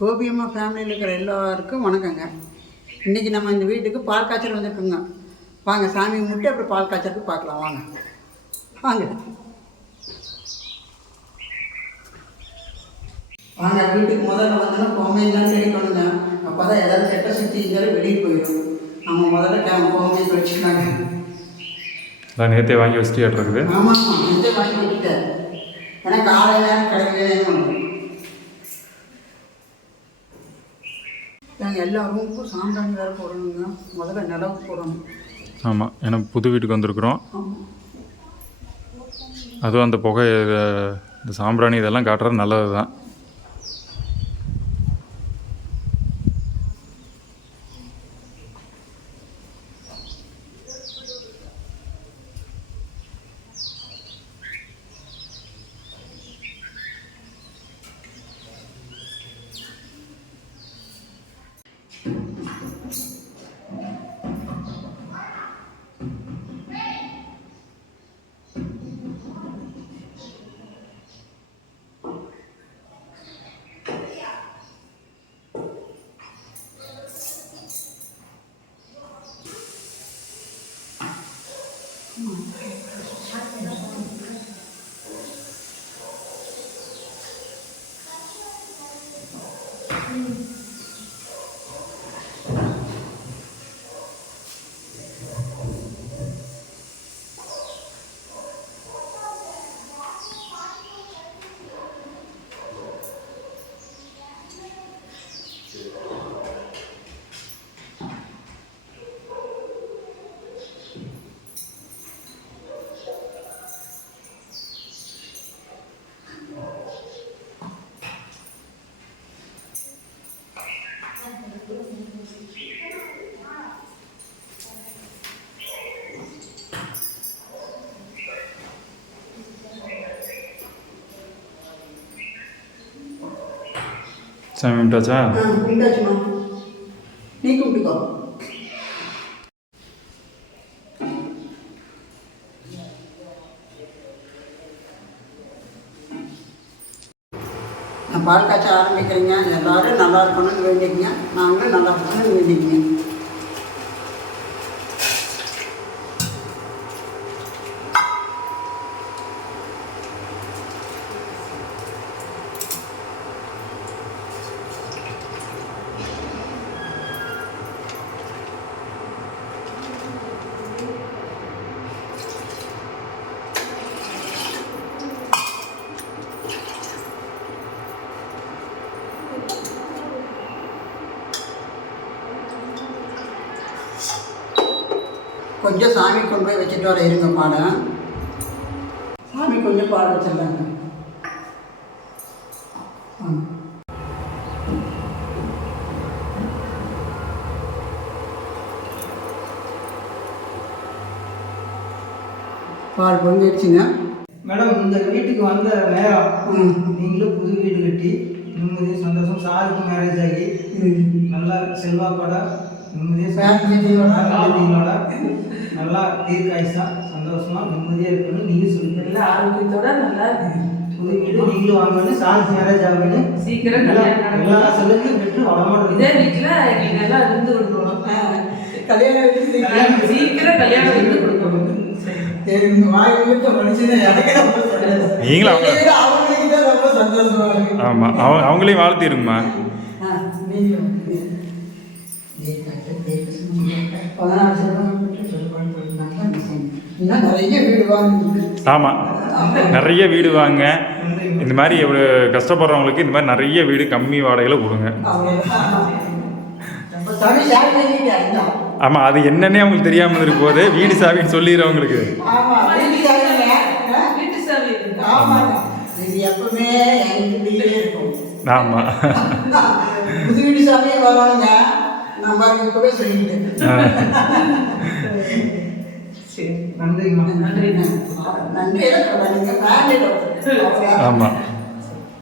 கோபியம்மா ஃபேமிலியில் இருக்கிற எல்லாருக்கும் வணக்கங்க. இன்றைக்கி நம்ம இந்த வீட்டுக்கு பால் காய்ச்சல் வந்துருக்குங்க. வாங்க சாமி கும்பிட்டு அப்புறம் பால் காய்ச்சலுக்கு பார்க்கலாம். வாங்க வாங்க வாங்க. வீட்டுக்கு முதல்ல வந்தோன்னா கோமையெல்லாம் தெளிக்கணுங்க. அப்போ தான் ஏதாவது கெட்ட சக்தி இருந்தாலும் வெளியே போயிடும். நம்ம முதல்ல கோமையை வச்சுக்கலாங்க. நான் நேற்றே வாங்கி வச்சுட்டு இருக்குது. ஆமாம் நேற்றே வாங்கி வச்சுட்டேன். ஏன்னா காலையில் கிடைக்கவே பண்ணுவோம். நாங்கள் எல்லா ரூமுக்கும் சாம்பிராணி வேறு போடணுங்க. முதல்ல நிலவு போடணும். ஆமாம், ஏன்னா புது வீட்டுக்கு வந்திருக்குறோம். அதுவும் அந்த புகை இந்த சாம்பிராணி இதெல்லாம் காட்டுறது நல்லது தான். சாமி கும்பிட்டாச்சா? கும்பிட்டாச்சுமா. நீ கும்பிட்டுக்கோ. நான் பால் காய்ச்ச ஆரம்பிக்கிறீங்க. எல்லோரும் நல்லா இருக்கணும்னு வேண்டிக்கிங்க. நாங்களும் நல்லா இருக்கணும்னு வேண்டிக்கிங்க. கொஞ்சம் சாமி கொண்டு போய் வச்சுட்டு வர இருங்க. பாட சாமி கொஞ்சம் பாட வச்சிடலாங்க. பால் பொங்கிடுச்சுங்க. மேடம், இந்த வீட்டுக்கு வந்த நேரம் நீங்களும் புது வீடு கட்டி நிம்மதி சந்தோஷம், சாருக்கு மேரேஜ் ஆகி நல்லா செல்வாக்கோட நிம்மதியோட நல்லா தீர்க்காயுசா சந்தோஷமா நிம்மதியாக இருக்கணும். நீங்கள் சொல்லுங்க ஆரோக்கியத்தோட நல்லா புது வீடு நீங்களும் வாங்கணும். சாருக்கு மேரேஜ் ஆகணும். சீக்கிரம் எல்லா செலவையும் பெற்று வளமாடும். இதே வீட்டில் எங்களுக்கு நல்லா இருந்து கொடுக்கணும். கல்யாணம் சீக்கிரம் கல்யாணம் இருந்து கொடுக்கணும். ஆமாம், அவங்களையும் வாழ்த்திருங்கம்மா. ஆமாம், நிறைய வீடு வாங்க. இந்த மாதிரி எவ்வளோ கஷ்டப்படுறவங்களுக்கு இந்த மாதிரி நிறைய வீடு கம்மி வாடகையில் கொடுங்க. ஆமாம், அது என்னன்னே அவங்களுக்கு தெரியாமல் இருக்கும் போது வீடு சாவின்னு சொல்லிடுறவங்களுக்கு. ஆமாம், புது வீடு சாமியே வருவாங்க. நம்ம இப்பவே சொல்லிக்கிட்டு நன்றிங்கம்மா. நன்றி. ஆமாம்.